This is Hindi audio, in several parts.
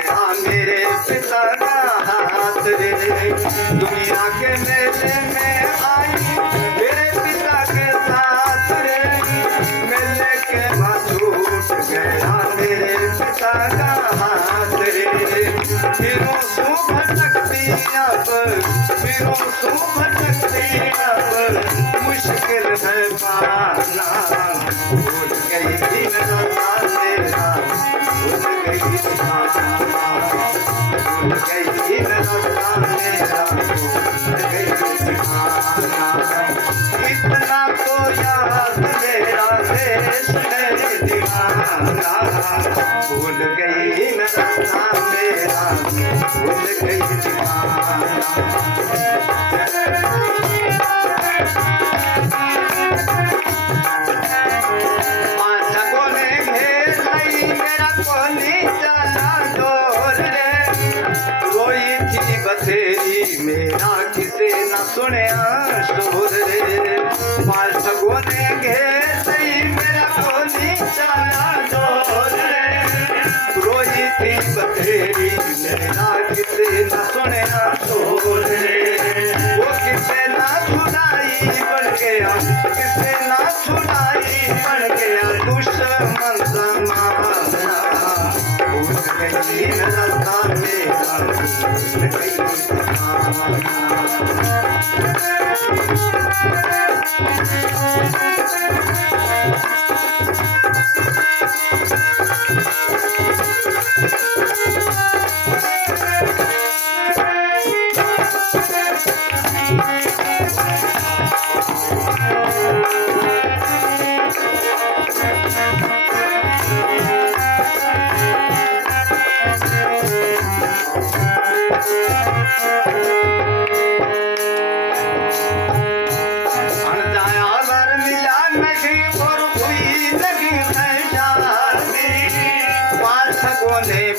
गया मेरे पिता का हाथ रे। दुनिया के मेले में आई मेरे पिता के साथ रे, मेले के बाद छूट गया मेरे पिता का हाथ रे। फिरों सू भटकती अब, फिरों सू भटकती अब, मुश्किल है पाना। भूल गई दिन राता मेरा, भूल गई दीवाना, भूल गई दिन राता मेरा, भूल गई दीवाना। इतना तो याद मेरा देश है दीवाना, भूल गई दिन राता मेरा, भूल गई दीवाना। बथेरी मेरा किसे न सुनया शोर रे, पाठकों ने घेर सही मेरा कोनी चला डोर रे। रोई थी बथेरी मेरा किसे न सुनया शोर रे, वो किसे न छुड़ाई बन गया, किसे न छुड़ाई बन गया दुश्मन जमाना। भूल गई रास्ता मेरा, भूल गई दीवाना।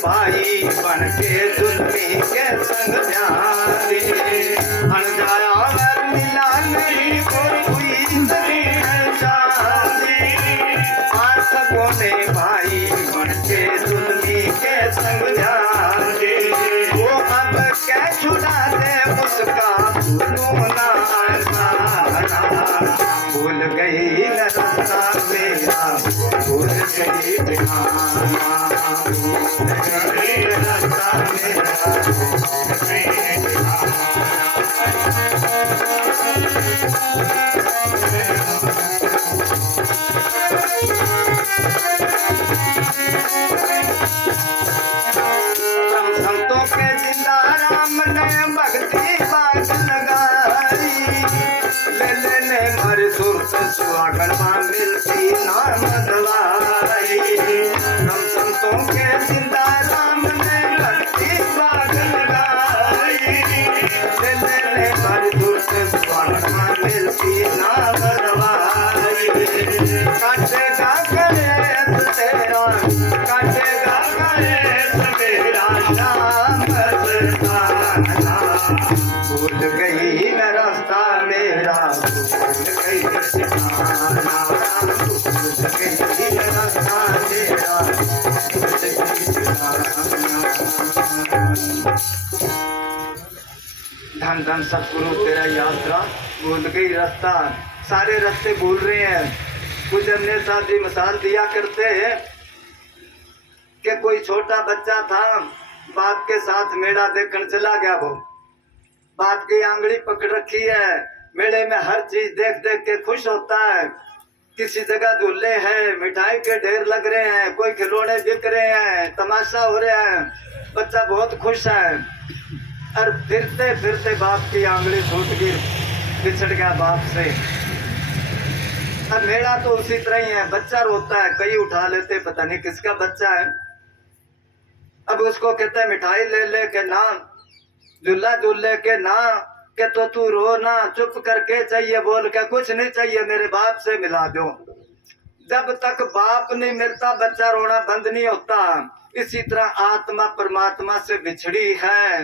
भाई बन के जुल्मी के संग जाने, अनजाया वर मिला नहीं और कोई नहीं है जाने। आसकों ने भाई बन के जुल्मी के संग जाने, वो अब क्या छुड़ा दे उसका भूलना आना। भूल गई न रास्ता मेरा, भूल गई ठिकाना, भूल गई रास्ता मेरा, भूल गई ठिकाना। संतों के जिंदा राम ने भक्ति बात लगाई, ले मर सुरत सुहागन मां मिलती नाम दवाई। हम संतों के जिंदा राम ने भक्ति बात लगाई, ले मर सुरत सुहागन मां मिलती नाम दवाई। काटेगा गणेश तेरा, काटेगा गणेश मेरा नाम बरसाना। भूल गई न रास्ता मेरा, भूल गई ठिकाना, भूल गई न रास्ता मेरा, भूल गई ठिकाना। धन धन सतगुरु तेरा यात्रा, भूल गई रास्ता। सारे रास्ते भूल रहे हैं। कुछ अन्य साथी मिसाल दिया करते हैं कि कोई छोटा बच्चा था, बाप के साथ मेला देखने चला गया। वो बाप की आंगली पकड़ रखी है, मेले में हर चीज देख देख के खुश होता है। किसी जगह झूले हैं, मिठाई के ढेर लग रहे हैं, कोई खिलौने बिक रहे हैं, तमाशा हो रहा है, बच्चा बहुत खुश है। और फिरते फिरते बाप की आंगली छूट गई, बिछड़ गया बाप से। अब मेरा तो उसी तरह ही है, बच्चा रोता है, कई उठा लेते, पता नहीं किसका बच्चा है। अब उसको कहते हैं मिठाई ले ले के ना, झूला झूले के ना, के तो तू रो ना, चुप करके चाहिए बोल के कुछ नहीं चाहिए, मेरे बाप से मिला दो। जब तक बाप नहीं मिलता बच्चा रोना बंद नहीं होता। इसी तरह आत्मा परमात्मा से बिछड़ी है,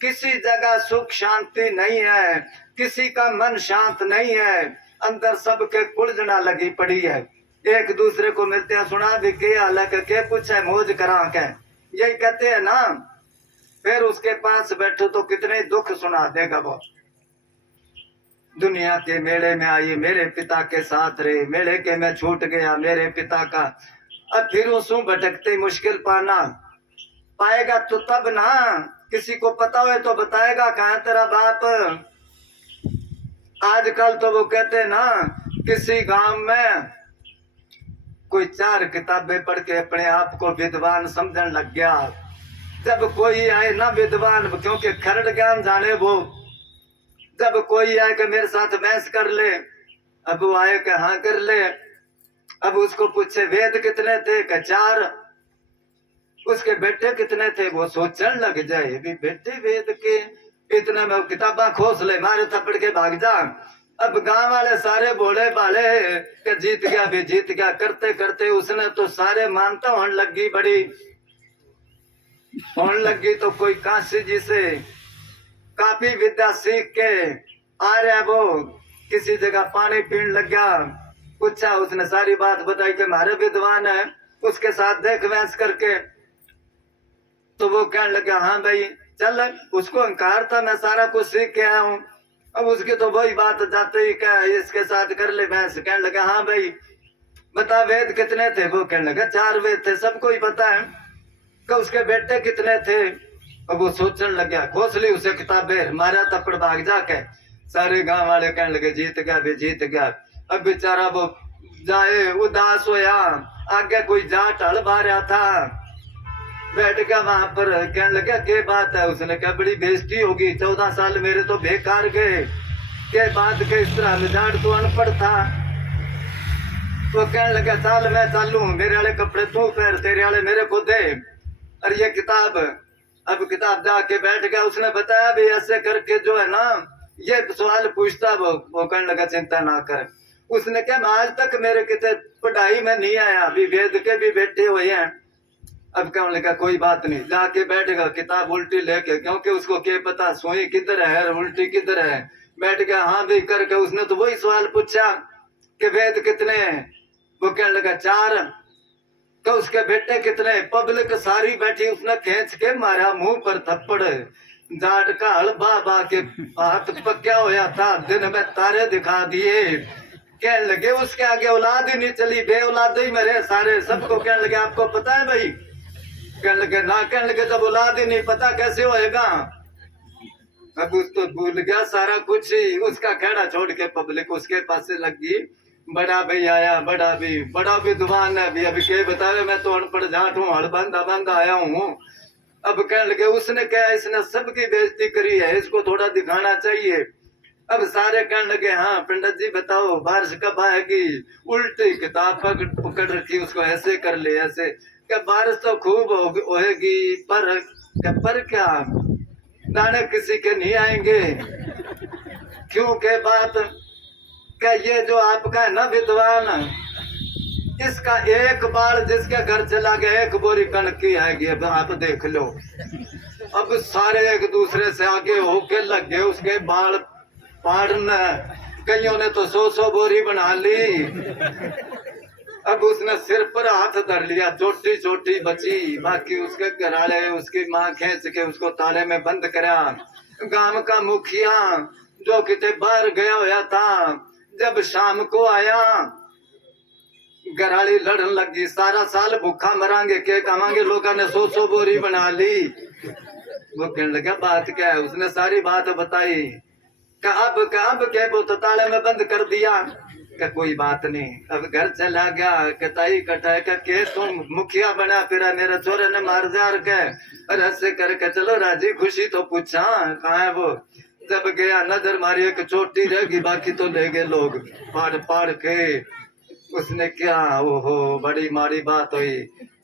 किसी जगह सुख शांति नहीं है, किसी का मन शांत नहीं है, अंदर सबके उलझना लगी पड़ी है। एक दूसरे को मिलते हैं, सुना दी के हाल के पूछे मौज करा के, यही कहते हैं ना, फिर उसके पास बैठो तो कितने दुख सुना देगा वो। दुनिया के मेले में आई, मेरे पिता के साथ रहे, मेले के मैं छूट गया मेरे पिता का। अब फिर उसू भटकते मुश्किल पाना, पाएगा तो तब ना, किसी को पता हो तो बताएगा कहाँ तेरा बाप। आजकल तो वो कहते ना, किसी गांव में कोई 4 किताबें पढ़ के अपने आप को विद्वान समझने लग गया। जब कोई आए ना विद्वान, क्योंकि खरड़ ज्ञान जाने वो, जब कोई आए कि मेरे साथ बहस कर ले, अब वो आए कि हाँ कर ले। अब उसको पूछे वेद कितने थे, कि 4। उसके बेटे कितने थे, वो सोचने लग जाए भी बेटे वेद के इतने में किताबा खोस ले, मारे थप्पड़ के भाग जा। अब गांव वाले सारे बोले बाले कि जीत गया भी जीत गया, करते करते उसने तो सारे मानता होने लगी, बड़ी होने लगी। तो कोई काशी जी से काफी विद्या सीख के आ रहा, वो किसी जगह पानी पीने लग गया, पूछा, उसने सारी बात बताई कि हमारे विद्वान है, उसके साथ देख बहस करके। तो वो कहने लगा हाँ भाई चल, उसको अहंकार था मैं सारा कुछ सीख के आया हूँ। अब उसकी तो वही बात जाते ही क्या इसके साथ कर ले बहस। कहने लगा हाँ भाई बता वेद कितने थे, वो कहने लगा 4 वेद थे, सबको ही पता है। कि उसके बेटे कितने थे, अब वो सोचने लग गया, खोस ली उसे किताबें, मारा थप्पड़ भाग जाके। सारे गांव वाले कहने लगे जीत गया भी जीत गया। अब बेचारा वो जाए उदास होया, आगे कोई जाट हल बा रहा था, बैठ गया वहां पर। कहने लगा क्या बात है, उसने कहा बड़ी बेइज्जती होगी, 14 साल मेरे तो बेकार गए, के बात के इस तरह जाट तो अनपढ़ था। तो कहने लगा चल मैं चालू, मेरे वाले कपड़े तू पहन, तेरे वाले मेरे को दे, और ये किताब। अब किताब जाके बैठ गया, उसने बताया भी ऐसे करके जो है ना ये सवाल पूछता। वो कहने लगा चिंता ना कर। उसने कहा आज तक मेरे कितने पढ़ाई में नहीं आया, अभी वेद के भी बैठे हुए हैं। अब कहने लगा कोई बात नहीं, जाके बैठेगा किताब उल्टी लेके, क्योंकि उसको क्या पता सुई किधर है और उल्टी किधर है। बैठ गया हाँ भी करके, उसने तो वही सवाल पूछा कि वेद कितने हैं, वो कहने लगा 4। तो उसके बेटे कितने, पब्लिक सारी बैठी, उसने खींच के मारा मुंह पर थप्पड़। जाट का हल बा के हाथ पक्या होया था, दिन में तारे दिखा दिए। कहने लगे उसके आगे औलाद ही नहीं चली, बे औलाद ही मेरे सारे। सबको कहने लगे आपको पता है भाई, कहने लगे ना। कहने लगे जब औलाद ही नहीं पता कैसे होएगा। अब उसको भूल गया सारा कुछ ही, उसका खेड़ा छोड़ के पब्लिक उसके पास से लगी। बड़ा भाई आया, बड़ा विद्वान है भी, अभी क्या बतावे मैं तो अनपढ़ जाट हूँ, हड़ बंदा बंदा आया हूँ। अब कहने लगे उसने क्या, इसने सबकी बेइज्जती करी है, इसको थोड़ा दिखाना चाहिए। अब सारे कहने लगे हाँ पंडित जी बताओ बारिश कब आएगी, उल्टी किताब पकड़ रखी, उसको ऐसे कर ले ऐसे। क्या बारिश तो खूब होगी, पर क्या दाने किसी के नहीं आएंगे। क्यों के बात, क्या ये जो आपका है ना विद्वान, इसका एक बाल जिसके घर चला गया 1 बोरी कणक की आएगी। अब आप देख लो, अब सारे एक दूसरे से आगे होके लग गए उसके बाल पाड़ने। कईयों ने तो 100 बोरी बना ली। अब उसने सिर पर हाथ धर लिया, छोटी छोटी बची, बाकी उसके घराले उसकी माँ खींच के उसको ताले में बंद करा। गांव का मुखिया जो किते बाहर गया हुआ था, जब शाम को आया घराली लड़न लगी, सारा साल भूखा मरांगे के कमांगे, लोगों ने 100 बोरी बना ली। वो कहने लगा बात क्या है, उसने सारी बात बताई। अब क्या वो तो ताले में बंद कर दिया। क्या कोई बात नहीं, अब घर चला गया। कटाई कटाई के तुम मुखिया बना फिरा, मेरे छोरे ने मार जार के, और ऐसे करके चलो राजी खुशी। तो पूछा कहाँ है वो, जब गया नजर मारी एक चोटी रहेगी, बाकी तो ले गए लोग पाड़ पाड़ के। उसने क्या ओहो बड़ी माड़ी बात हुई,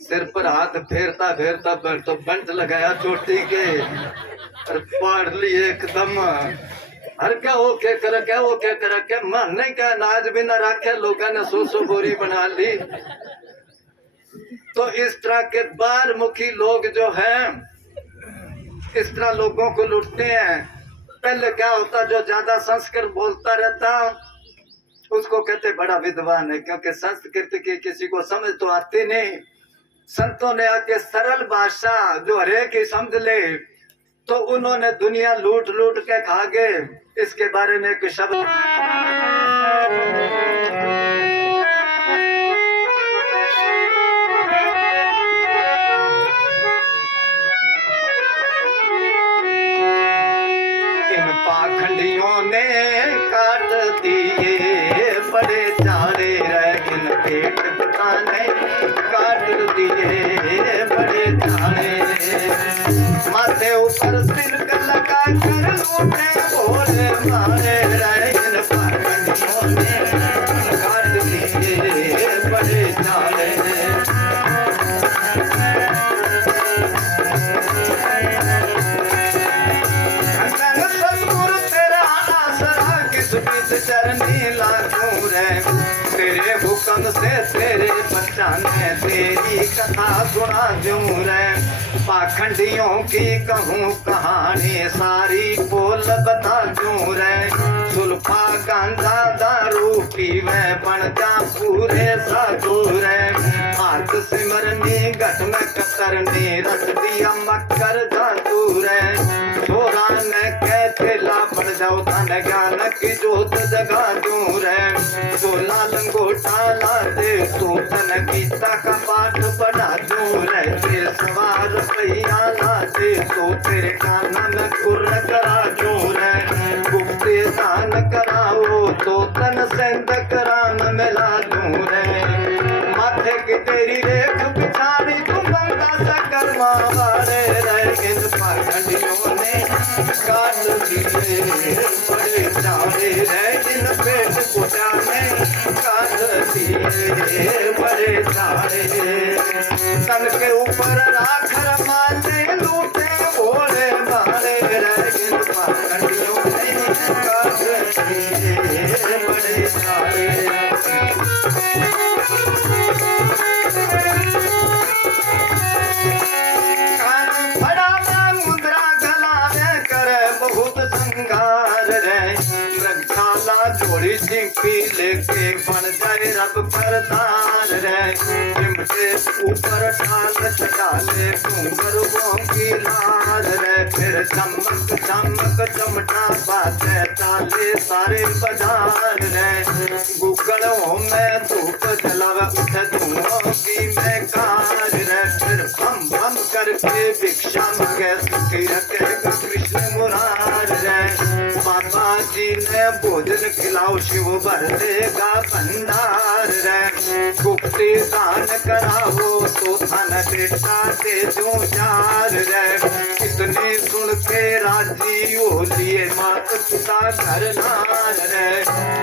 सिर पर हाथ फेरता फेरता तो बंट लगाया चोटी के, और पाड़ ली एकदम। हर क्या हो क्या कर, क्या हो क्या कर, क्या मन नहीं क्या नाज भी ना रखे, लोगों ने 100 बोरी बना ली। तो इस तरह के बार मुखी लोग जो हैं, इस तरह लोगों को लूटते हैं। पहले क्या होता, जो ज्यादा संस्कृत बोलता रहता उसको कहते बड़ा विद्वान है, क्योंकि संस्कृत की किसी को समझ तो आती नहीं। संतों ने आके सरल भाषा जो हरेक ही समझ ले, तो उन्होंने दुनिया लूट लूट के खा गए। इसके बारे में एक शब्द इन पाखंडियों ने काट दिए बड़े चारे रह, इन पेट बताने काट दिए बड़े चारे। माथे ऊपर तिलक लगा कर लूटे भोले मारे रहे, इन पाखंडियों ने काट दिए बड़े चारे। चरनी लागू रे, तेरे हुक्म से तेरे बचाने तेरी कथा सुना दूं रे। पाखंडियों की कहूँ कहानी सारी बोल बता दूं रे। सुल्फा गांजा दारू पीवे बन जा पूरे साधु रे। हाथ सिमरनी घट में कतरनी रख दिया मकर जादू रे। छोरा ने कहते ला बढ़ जाओ धन ज्ञान की जोत जगा दूं रे। सोला लंगोटा ला दे तो तन गीता का पाठ पढ़ा दूं रे। तेरे सवार पैया ला दे तो तेरे कान में खुर करा दूं रे। गुप्ते दान कराओ तो तन सेंध करान मिला दूं रे। माथे की तेरी रेख बिछाड़ी तू बंदा सकल मारे रे। इन पाखंडियों ने काट दिए बड़े चारे रे, इन पेट बुझाने काट दिए बड़े चारे। तन के ऊपर राखर माते लूटे भोले मारे रे, इन पाखंडियों ने काट दिए बड़े चारे। जोड़ी सिंपी लेके बन जाए रब करतार रे। चिमटे ऊपर ठाल चटाले घुंघरुओं की लार रे। फिर चमक चमक चमटा बाते ताले सारे बाजार रे। गुगलों में धूप जलावे उठे धुओं की मैं कार रे। फिर भम भम करके भिक्षा मांगे सुखी रखेगा कृष्ण मुरार रे। बाबा जी ने भोजन खिलाओ शिव भर देगा भंडार रे। गुप्ती दान कराओ तो धन बेटा दे दूं जार रे। इतने सुन के राजी हो लिए मात पिता घर नार रे।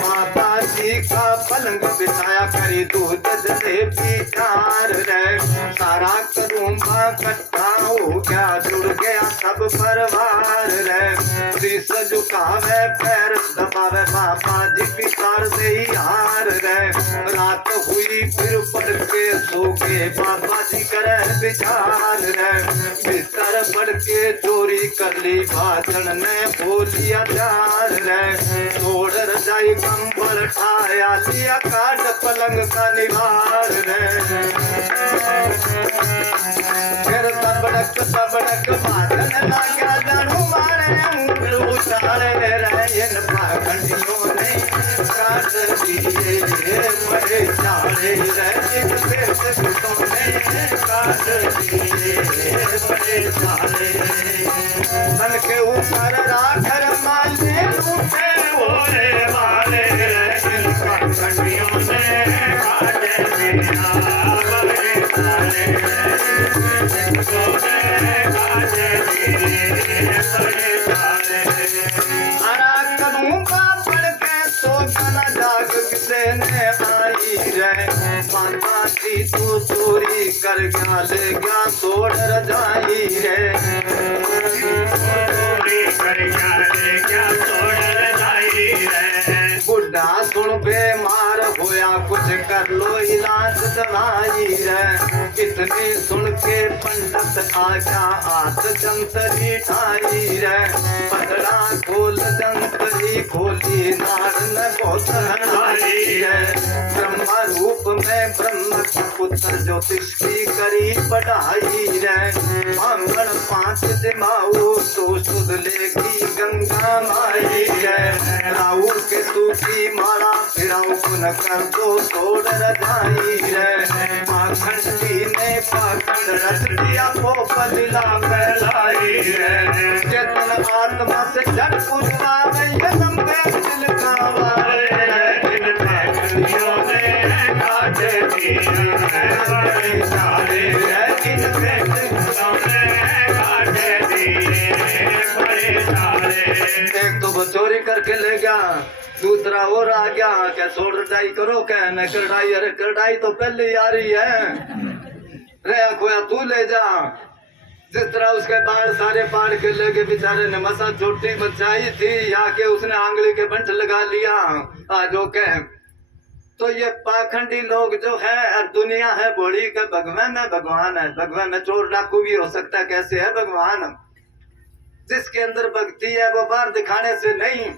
माता जी का पलंग बिछाया करी दूध जलेबी चार रे। सारा करूंगा इकट्ठा हो गया जुड़ गया सब परिवार रे। शीश झुकावे पैर दबावे बाबा जी की कार से ही हार रे। रात हुई फिर पढ़ के सो के बाबा जी करे विचार रे। बिस्तर पढ़ के चोरी कर ली भाषण ने बोलिया चार रे। छोड़ रजाई कंबल ठाया लिया काट पलंग का निवार रे। फिर तबड़क बादल लाग्या जानू मारे उतारे रे। इन पाखंडियों ने काट दिए बड़े चारे रे। इन पेट बुतों ने काट दिए बड़े चारे। तन के ऊपर राखर माले लूटे भोले मारे रे। इन पाखंडियों ने काट दिया बड़े चारे रे। माता जी तू चोरी कर गया ले गया तोड़ रजाई रे। चोरी कर गया ले गया तोड़ रजाई रे। बुढ़ा सुन बेमार होया कुछ कर लो इलाज दवाई रे। इतनी सुन के पंडित आजा हाथ जंतरी ठाई रे। पगड़ा खोल जंतरी खोली नार न बहुत हराई रे। ब्रह्मा रूप में ब्रह्म के पुत्र ज्योतिष की करी पढ़ाई रे। ब्राह्मण 5 दिमाऊ तो सुध लेगी गंगा माई रे। राहु के तू की माला फिराऊ पुन कर दो तोड़ रजाई रे। पाखंडी ने पाखंड रच दिया पोपट ला फैलाई रे। चेतन आत्मा से जड़ पुरवावे ये लंबे दिल का वारे। इन पाखंडियों ने काट दिए बड़े सारे। इन पाखंडियों ने काट दिए बड़े सारे। एक तो वो चोरी करके ले गया, दूसरा और आ गया क्या सोड़ रटाई करो क्या न करडाई। अरे करडाई तो पहले आ रही है रे, खोया तू ले जा। जिस तरह उसके बाल सारे पाड़ के लेके बेचारे ने मसा छोटी बचाई थी, या के उसने आंगली के बंट लगा लिया आज ओके। तो ये पाखंडी लोग जो है, अब दुनिया है बोली के भगवान में भगवान है। भगवान में चोर डाकू भी हो सकता है, कैसे है भगवान। जिसके अंदर भक्ति है वो बाहर दिखाने से नहीं,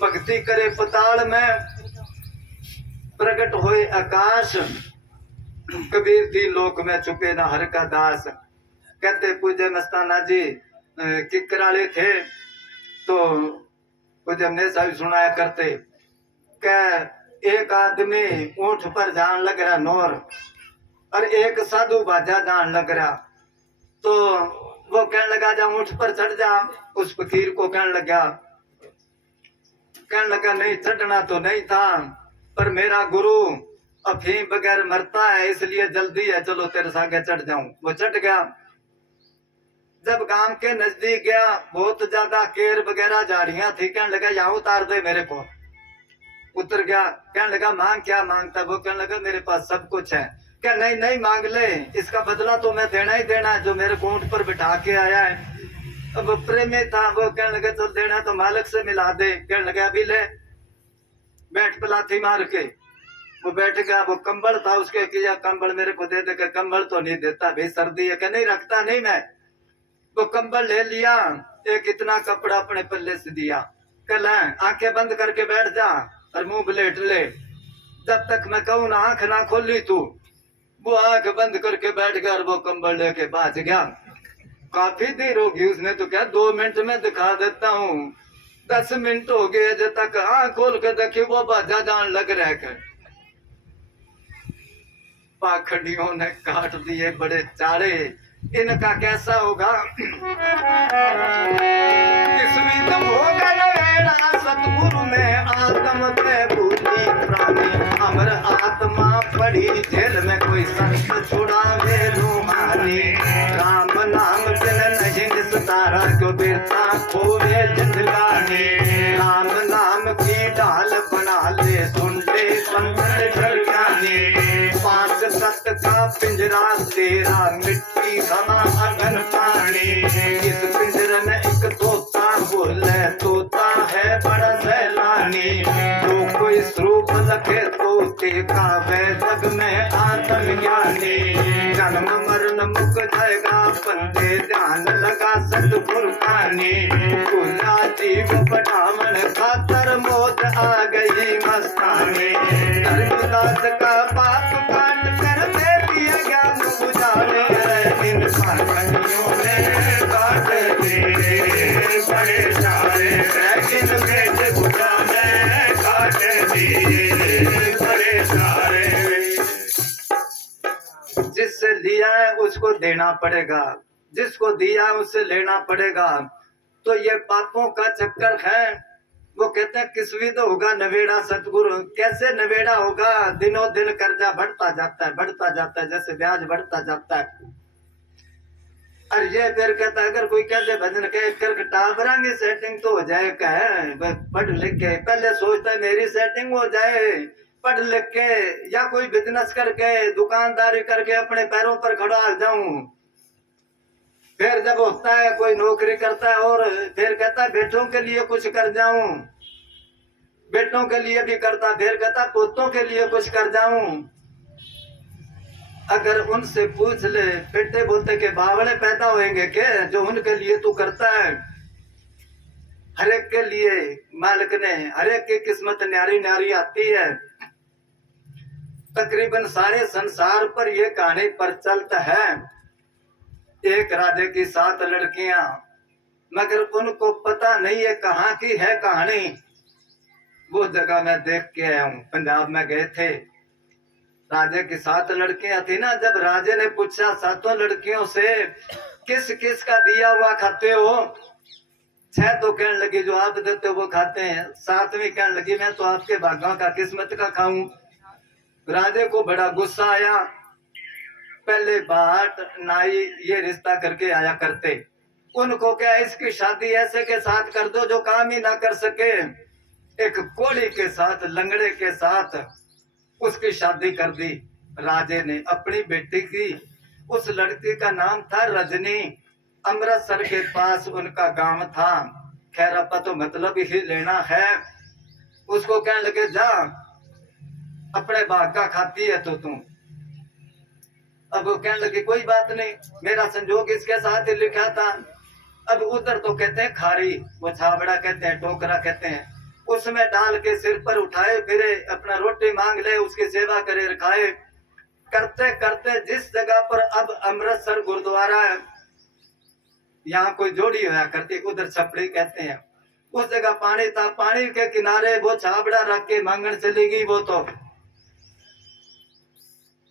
भक्ति करे पताल में प्रकट होए आकाश। कबीर दी लोक में छुपे ना हर का दास। कहते पूज्य मस्ताना जी किकराले थे, तो पूज्य हमने साहब सुनाया करते कि एक आदमी ऊंट पर जान लग रहा नोर, और एक साधु बाजा जान लग रहा। तो वो कहने लगा जा ऊंट पर चढ़ जा। उस फकीर को कहने लगा नहीं चढ़ना तो नहीं था, पर मेरा गुरु अफीम बगैर मरता है इसलिए जल्दी है, चलो तेरे सागे चढ़ जाऊं। वो चढ़ गया। जब गांव के नजदीक गया, बहुत ज्यादा केर वगैरह झाड़ियां थी। कहने लगा यहाँ उतार दे मेरे को। उतर गया। कहने लगा मांग क्या मांगता। वो कहने लगा मेरे पास सब कुछ है। क्या नहीं नहीं मांग ले, इसका बदला तो मैं देना ही देना है जो मेरे को ऊंट पर बिठा के आया है। अब प्रेमी था, वो कहने लगा चल देना तो मालिक से मिला दे। कहने लगा अभी ले, बैठ पलाथी मार के। वो बैठ गया। वो कंबल था उसके, किया कंबल मेरे को दे दे। कंबल तो नहीं देता भाई, सर्दी है। क्या नहीं रखता नहीं मैं। वो कंबल ले लिया, एक इतना कपड़ा अपने पल्ले से दिया। कल आंखें बंद करके बैठ जा और मुंह ब्लेट ले, जब तक मैं कहूँ ना आंख ना खोली तू। वो आंख बंद करके बैठ गया और वो कंबल लेके भाग गया। काफी देर होगी, उसने तो क्या 2 मिनट में दिखा देता हूँ। 10 मिनट हो गए जब तक आंख खोल के देखी वो बाजा जान लग रहा है। पाखंडियों ने काट दिए बड़े चारे, इनका कैसा होगा। किस्मत होगा नवेड़ा सतगुरु में आत्म पे भूली प्राणी। अमर आत्मा पड़ी जेल में कोई संत छुड़ावे रूहानी। राम नाम बिन नहीं निस्तारा क्यों बिरता खोवे जिंदगानी। राम नाम की ढाल बना ले सुन ले पंथ झरकानी। 5 तत्व का पिंजरा तेरा मिट्टी हवा अगन पानी। इस पिंजरे में एक तोता बोले, तोता है बड़ा सैलानी। जो कोई स्वरूप लखे तोते का वह जग में आत्मज्ञानी। जन्म मरण मुक जाएगा बंदे ध्यान लगा सतगुरु खानी। खुला जीव बढ़ावन खातर मौत आ गई मस्तानी। धर्मदास का पाप काट कर दे दिया ज्ञान बुझाने। इन पाखंडियों ने काट दिए बड़े सारे। इन भेद बुझाने काट दिए बड़े सारे। जिससे लिया है उसको देना पड़ेगा, जिसको दिया उसे लेना पड़ेगा। तो ये पापों का चक्कर है। वो कहते हैं किस विध होगा नवेड़ा सतगुरु। कैसे नवेड़ा होगा, दिनों दिन कर्जा बढ़ता जाता है, बढ़ता जाता है, जैसे ब्याज बढ़ता जाता है। और ये फिर कहता है अगर कोई कहते भजन के कर टाबरांगी सेटिंग तो हो जाए। कहे पढ़ लिख के पहले सोचता है मेरी सेटिंग हो जाए, पढ़ लिख के या कोई बिजनेस करके दुकानदारी करके अपने पैरों पर खड़ा हो जाऊं। फिर जब होता है कोई नौकरी करता है और फिर कहता है बेटों के लिए कुछ कर जाऊं, बेटों के लिए भी करता, फिर कहता पोतों के लिए कुछ कर जाऊं। अगर उनसे पूछ ले बेटे बोलते के बावड़े पैदा होंगे के जो उनके लिए तू करता है। हर एक के लिए मालिक ने हर एक की किस्मत न्यारी न्यारी आती है। तकरीबन सारे संसार पर यह कहानी प्रचलित है। एक राजे की 7 लड़कियां, मगर उनको पता नहीं है कहाँ की है कहानी। वो जगह मैं देख के आया हूँ, पंजाब में गए थे। राजे की 7 लड़कियां थी ना, जब राजे ने पूछा 7 लड़कियों से किस किस का दिया हुआ खाते हो, 6 तो कहने लगी जो आप देते हो वो खाते हैं, 7वीं कहने लगी मैं तो आपके भागों का किस्मत का खाऊं। राजे को बड़ा गुस्सा आया। पहले बाट नाई ये रिश्ता करके आया करते, उनको क्या इसकी शादी ऐसे के साथ कर दो जो काम ही ना कर सके। एक कोढ़ी के साथ, लंगड़े के साथ उसकी शादी कर दी राजे ने अपनी बेटी की। उस लड़की का नाम था रजनी, अमृतसर के पास उनका गांव था। खैर आपा तो मतलब ही लेना है। उसको कहने लगे जा अपने भाग का खाती है तो तू। अब वो कहने लगी कोई बात नहीं, मेरा संजोग इसके साथ ही लिखा था। अब उधर तो कहते हैं खारी, वो छाबड़ा कहते हैं, टोकरा कहते हैं, उसमें डाल के सिर पर उठाए फिरे, अपना रोटी मांग ले, उसकी सेवा करे खाए। करते करते जिस जगह पर अब अमृतसर गुरुद्वारा है, यहाँ कोई जोड़ी होया करती, उधर छपड़ी कहते हैं, उस जगह पानी था। पानी के किनारे वो छाबड़ा रख के मांगने चली गई वो तो।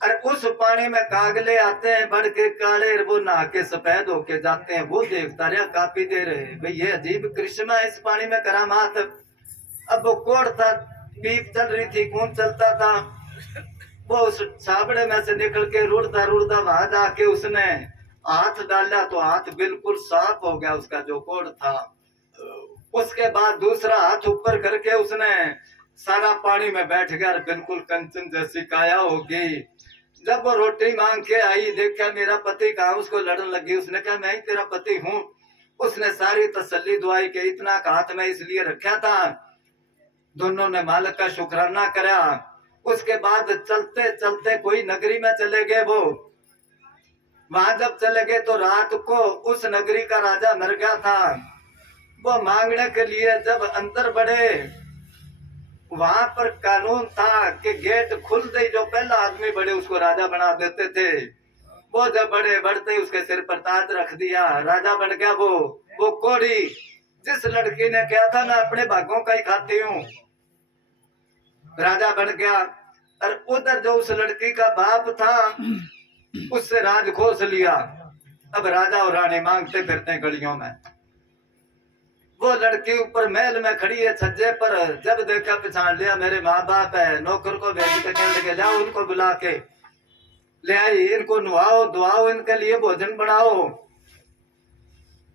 और उस पानी में कागले आते हैं बढ़ के काले, वो नहा के सफेद होके जाते हैं। वो देखता रहा काफी देर, भाई ये अजीब कृष्णा इस पानी में करामात। अब वो कोड़ था, पीप चल रही थी, खून चलता था। वो उस छाबड़े में से निकल के रुड़ता रुड़ता वहां जाके उसने हाथ डाला तो हाथ बिल्कुल साफ हो गया उसका जो कोड़ था। उसके बाद दूसरा हाथ ऊपर करके उसने सारा पानी में बैठ गया, बिल्कुल कंचन जैसी काया होगी। जब वो रोटी मांग के आई, देखा मेरा पति कहा, उसको लड़न लगी। उसने कहा मैं ही तेरा पति हूँ। उसने सारी तसल्ली दुआई के इतना का हाथ में इसलिए रखा था। दोनों ने मालिक का शुक्राना करा। उसके बाद चलते चलते कोई नगरी में चले गए। वो वहां जब चले गए तो रात को उस नगरी का राजा मर गया था। वो मांगने के लिए जब अंदर बढ़े, वहां पर कानून था कि गेट खुल दे, जो पहला आदमी बढ़े उसको राजा बना देते थे। वो जब बड़े बढ़ते उसके सिर पर ताज रख दिया, राजा बन गया। वो कोढ़ी जिस लड़की ने कहा था मैं अपने भागों का ही खाती हूँ, राजा बन गया। और उधर जो उस लड़की का बाप था उससे राज खोस लिया। अब राजा और रानी मांगते फिरते हैं गलियों में। वो लड़की ऊपर महल में खड़ी है छज्जे पर, जब देखा पहचान लिया मेरे माँ बाप है। नौकर को भेज के कहने लगे जाओ उनको बुला के ले आई, इनको नुआओ धुआओ, इनके लिए भोजन बनाओ।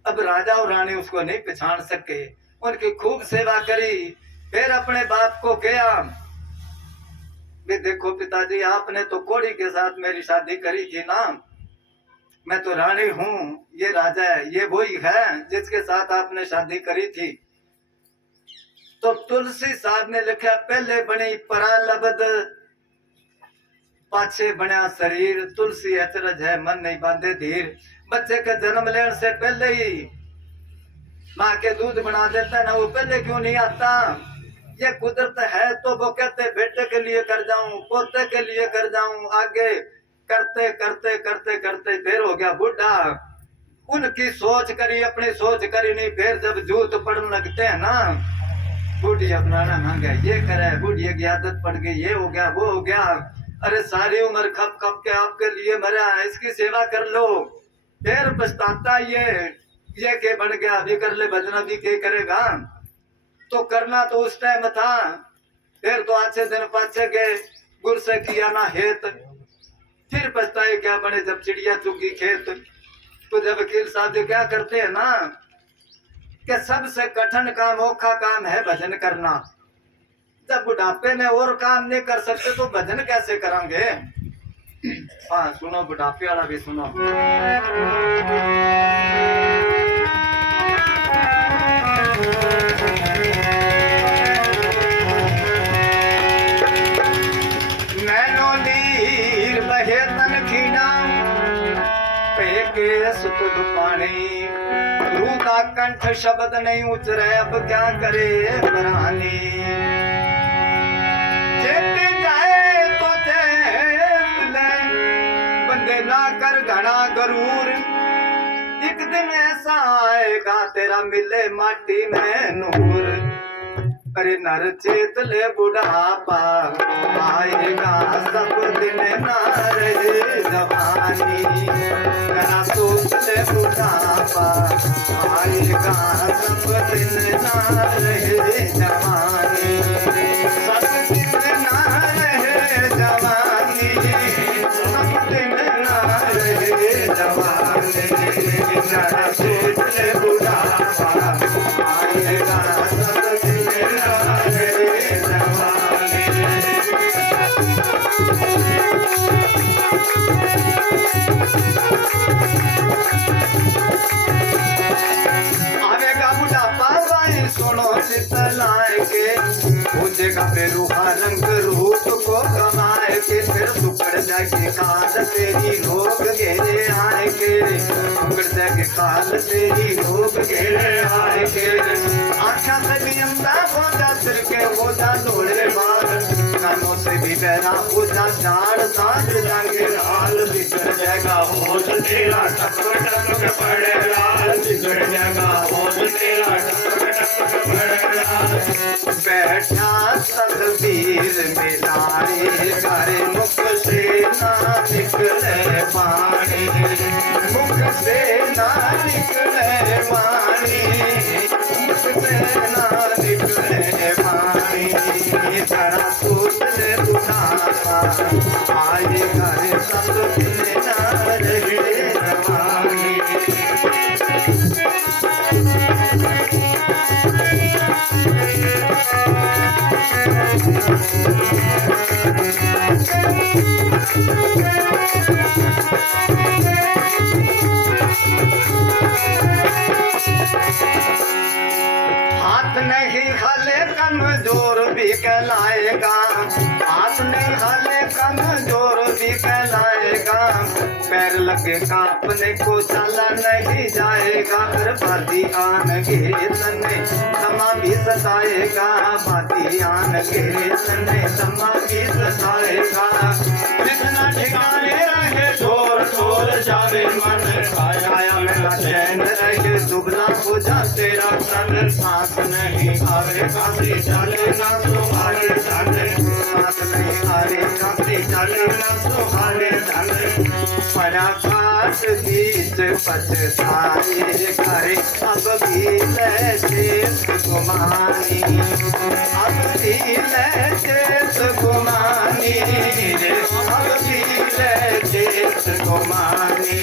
अब राजा और रानी उसको नहीं पहचान सके, उनकी खूब सेवा करी। फिर अपने बाप को कहा भी देखो पिताजी आपने तो कोढ़ी के साथ मेरी शादी करी थी ना, मैं तो रानी हूँ, ये राजा है, ये वही है जिसके साथ आपने शादी करी थी। तो तुलसी साहब ने लिखा पहले बनी परालबद पाछे बना शरीर, तुलसी अचरज है मन नहीं बांधे धीर। बच्चे के जन्म लेने से पहले ही माँ के दूध बना देता है ना, वो पहले क्यों नहीं आता? ये कुदरत है। तो वो कहते बेटे के लिए कर जाऊं, पोते के लिए कर जाऊं, आगे करते करते करते करते फिर हो गया बुढ़ा। उनकी सोच करी, अपनी सोच करी नहीं। फिर जब जूत पड़ने लगते हैं ना, बूढ़ी अपनाना मांगे, ये करे, बूढ़ी की आदत पड़ गई, ये हो गया वो हो गया। अरे सारी उम्र खप खप के आपके लिए मरा, इसकी सेवा कर लो। फिर पछताता ये के बन गया, अभी कर ले भजन, अभी के करेगा। तो करना तो उस टाइम था। फिर तो अच्छे दिन पाछे गए, गुर से किया ना हेत। फिर पछताए क्या बने जब चिड़िया चुगी खेत। तो जब वकील साहब जी क्या करते हैं ना कि सबसे कठिन काम औखा काम है भजन करना। जब बुढ़ापे में और काम नहीं कर सकते तो भजन कैसे करेंगे? हाँ सुनो, बुढ़ापे वाला भी सुनो। नैनो नीर बहे तन खीना के सुत पानी, रूदा कंठ शब्द नहीं उचरे, अब क्या करे प्राणी। चेते जाए तो चेत ले बंदे ना कर घना गरूर, एक दिन ऐसा आएगा तेरा मिले माटी में नूर। अरे नर चेत ले बुढ़ापा आएगा सब दिन ना रहे जवानी, घना सोच ले बुढ़ापा आएगा सब दिन ना रहे जवानी, सब दिन ना रहे जवानी, सब दिन ना रहे जवानी, घना सोच ले बुढ़ापा आएगा सब दिन ना रहे जवानी। आवेगा बुढ़ापा भाई सुनो चितलाए के, पूछेगा बेरुखा रंग रूप को कमाए के, फिर सुकड़ जाके काल तेरी लोग घेरे आए के, सुकड़ जाके काल तेरी लोग घेरे आए के, आँखा से भी अंधा हो जा सिर के हो जा लोड़े बाल, कानों से भी बहरा हो जा झाड़ सांझ जाके हाल, बिगड़ जाएगा होश तेरा टपक टपक पड़े लाल, बिगड़ जाएगा होश तेरा टपक टपक पड़े लाल। बैठा तकदीर मिलाए करे मुख से ना निकले पानी, मुख से ना निकले पानी, मुख से ना निकले पानी, जरा सोच ले बुढ़ापा आए घर सब दिन ना रहे जवानी। हाथ नहीं खाले कमजोर भी कहलाएगा, हाथ नहीं खाले कमजोर भी कहलाएगा, पैर लगे कांपने को चला नहीं जाएगा, फिर बाती आन घेरे तने समा भी सताएगा, बाती आन घेरे तने समा भी सताएगा, जितना ठिकाने रहे शोर शोर जावे मन, छाया मेरा चैन रहे दुबला हो जा तेरा तन, सांस नहीं आवे काफी चले ना सुहाने चले, सांस नहीं आवे काफी चले ना सुहाने चले, पराकाश बीच पछताए करे अब भी ले चेत गुमानी, अब भी ले चेत गुमानी, अब भी ले चेत गुमानी,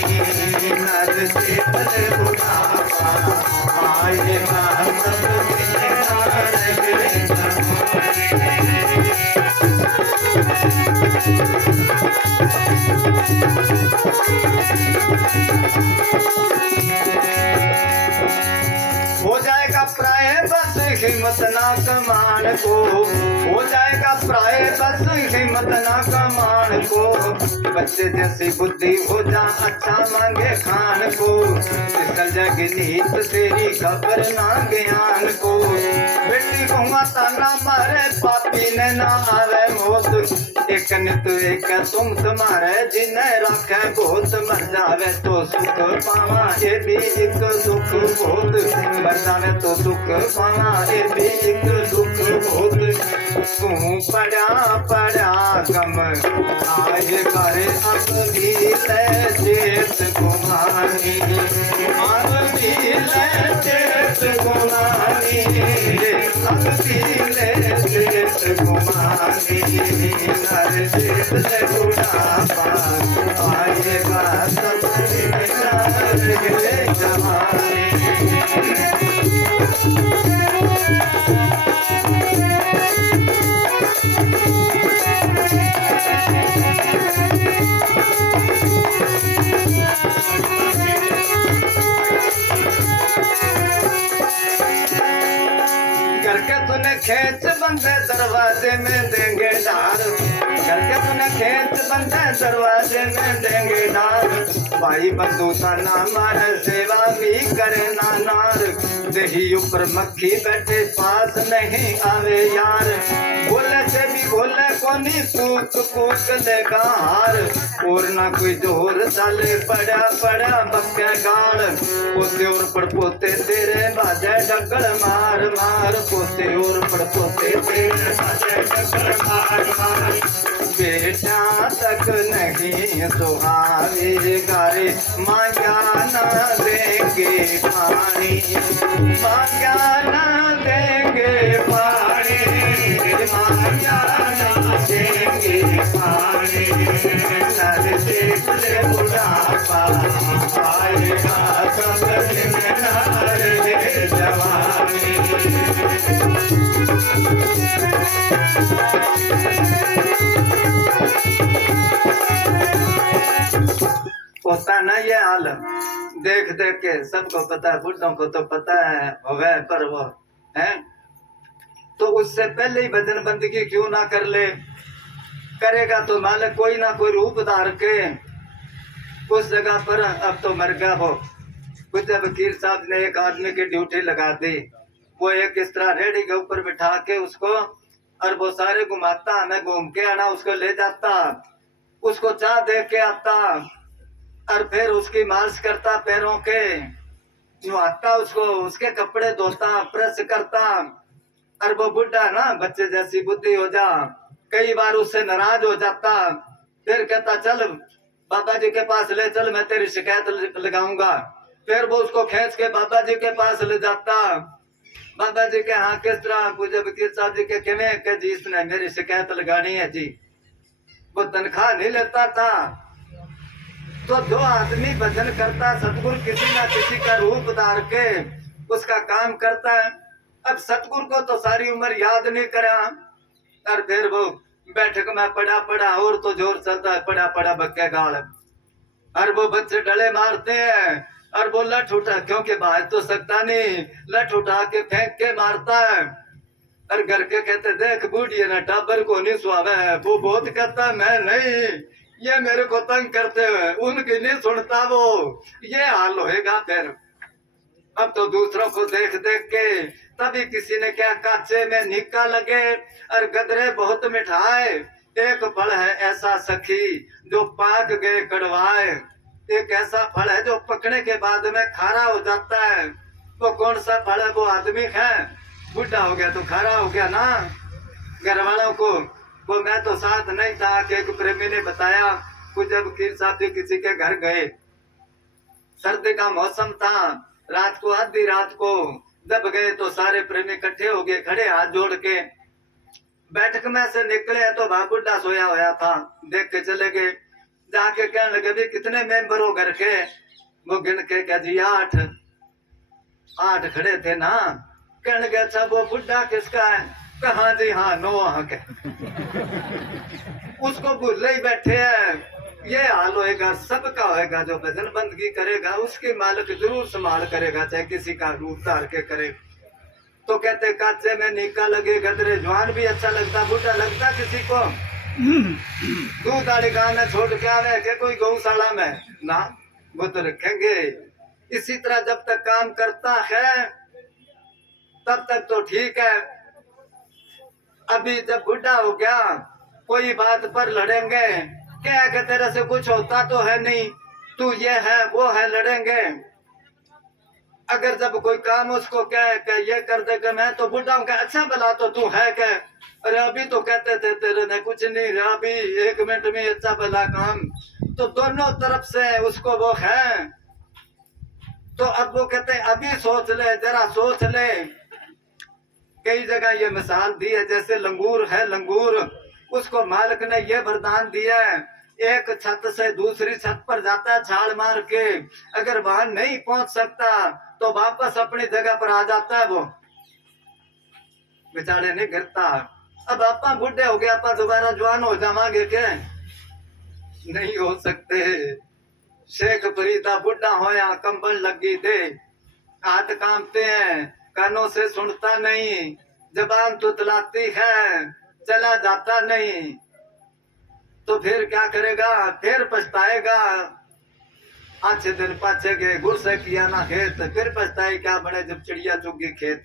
नर चेत ले बुढ़ापा आएगा सब दिन ना रहे जवानी। हो जाएगा प्राय बस हिम्मत ना कमान को, हो जाएगा प्राय बस हिम्मत ना कमान को, बच्चे जैसी बुद्धि हो जा अच्छा मांगे खान को, फिसल जाएगी नीत तेरी खबर ना ज्ञान को, बेटी को माता ना मारे पापी ने ना आवे मौत, एक नित एक तुम तुम्हारे जिन्हें रखे बहुत, मर जावे तो सुख पावा ये भी एक दुख बहुत, मर जावे तो सुख पावा ये भी एक दुख बहुत, तू पड़ा पड़ा गम आए करे अब भी ले चेत गुमानी, अब भी ले चेत गुमानी, अब भी ले चेत गुमानी, नर चेत ले बुढ़ापा आएगा सब दिन ना रहे जवानी। करके तूने खेत बंदे दरवाजे में देंगे डार, करके तूने खेत बंदे दरवाजे में देंगे डार, भाई बंधु सा ना मार सेवा भी करे ना नार, खुद ही ऊपर मक्खी बैठे पास नहीं आवे यार, बोले से भी बोले कोनी कूक कूक लेगा हार, और ना कोई जोर चले पड़ा पड़ा बक्के गाल, पोते और पड़पोते तेरे बाजे डगड़ मार मार, पोते और पड़पोते तेरे बाजे डगड़ मार मार, बेटा तक नहीं सुहावे गारे मांगा ना देंगे पानी, मांगा ना देंगे पानी, मांगा ना देंगे पानी, नर से बुढ़ापा आएगा कब दिन नार जवानी। होता ना ये हाल, देख देख के सबको पता है, बुढ़ों को तो पता है होवे पर वो है, तो उससे पहले ही भजन बंदगी क्यों ना कर ले, करेगा तो मालिक कोई ना कोई रूप धार के उस जगह पर। अब तो मर गया वो, कुछ वकील साहब ने एक आदमी की ड्यूटी लगा दी, वो एक इस तरह रेडी के ऊपर बिठा के उसको और वो सारे घुमाता, हमें घूम के आना, उसको ले जाता, उसको चाय दे के आता और फिर उसकी मालिश करता पैरों के, नुहाता उसको, उसके कपड़े धोता, प्रेस करता। और वो बुढ़ा ना बच्चे जैसी बुद्धि हो जा, कई बार उससे नाराज हो जाता, फिर कहता चल बाबा जी के पास ले चल, मैं तेरी शिकायत लगाऊंगा। फिर वो उसको खींच के बाबा जी के पास ले जाता, बाबा जी के हाँ किस तरह पूजे वकील साहब जी के किमें के जी इसने मेरी शिकायत लगानी है जी। वो तनख्वाह नहीं लेता था, तो दो आदमी भजन करता, सतगुरु किसी ना किसी का रूप धार के उसका काम करता है। अब सतगुरु को तो सारी उम्र याद नहीं करा, और फिर वो बैठक में पड़ा पड़ा और तो जोर चलता है, पड़ा पड़ा बक्के गाल, और वो बच्चे डले मारते हैं, और वो लठ उठा, क्योंकि बाहर तो सकता नहीं, लठ उठा के फेंक के मारता है। और घर के कहते देख बूढ़ी है ना टाबर को नहीं सुहावे है, वो बहुत कहता है मैं नहीं, ये मेरे को तंग करते हुए, उनकी नहीं सुनता वो, ये हाल होएगा फिर। अब तो दूसरों को देख देख के तभी किसी ने क्या काचे में निक्का लगे और गदरे बहुत मिठाए, एक फल है ऐसा सखी जो पाक गए कड़वाए, एक ऐसा फल है जो पकने के बाद में खारा हो जाता है। वो कौन सा फल है? वो आदमी है, बुढ़ा हो गया तो खारा हो गया ना। घर वालों को वो मैं तो साथ नहीं था कि एक प्रेमी ने बताया, कुछ जब वकील साहब जी किसी के घर गए, सर्दी का मौसम था, रात को आधी रात को जब गए तो सारे प्रेमी इकट्ठे हो गए, खड़े हाथ जोड़ के। बैठक में से निकले तो वह बुढ़ा सोया हुआ था, देख के चले गए, जाके कहने लगे भी कितने मेंबर हो घर के? वो गिन के कह जी 8 खड़े थे ना। कहने लगे अच्छा वो बुढ़ा किसका है? कहा जी हाँ 9 के। उसको भूले ही बैठे हैं। ये हाल होएगा, सबका होएगा। जो भजन बंदगी करेगा उसके मालिक जरूर संभाल करेगा, चाहे किसी का रूप धार के करे। तो कहते काचे में निका लगे गदरे, जवान भी अच्छा लगता, बूढ़ा लगता किसी को। दूध वाली गाय में छोड़ के आवे के कोई गौशाला में ना, वो तो रखेंगे। इसी तरह जब तक काम करता है तब तक तो ठीक है। अभी जब बुढ़ा हो गया कोई बात पर लड़ेंगे, क्या कि तेरे से कुछ होता तो है नहीं, तू ये है वो है, लड़ेंगे। अगर जब कोई काम उसको कहे कि ये कर देगा, मैं तो बुढ़ा हूँ, अच्छा भला तो तू है क्या? अरे अभी तो कहते थे तेरे ने कुछ नहीं रहा, अभी 1 मिनट में अच्छा भला काम। तो दोनों तरफ से उसको वो है। तो अब वो कहते हैं अभी सोच ले, जरा सोच ले। कई जगह ये मिसाल दी है, जैसे लंगूर है, लंगूर उसको मालिक ने ये वरदान दिया है, एक छत से दूसरी छत पर जाता है छाल मार के, अगर वहां नहीं पहुंच सकता तो वापस अपनी जगह पर आ जाता है, वो बेचारे नहीं गिरता। अब आपा बुढ़े हो गया, आपा दोबारा जवान हो जावांगे क्या? नहीं हो सकते। शेख फरीदा बुढ़ा होया, कंबल लगी दे, हाथ कांपते हैं, कानों से सुनता नहीं, जबान तुतलाती है, चला जाता नहीं। तो फिर क्या करेगा? फिर पछताएगा। अच्छे दिन पाछे गए गुड़ से किया ना खेत, फिर पछताए क्या बने जब चिड़िया चुग गई खेत।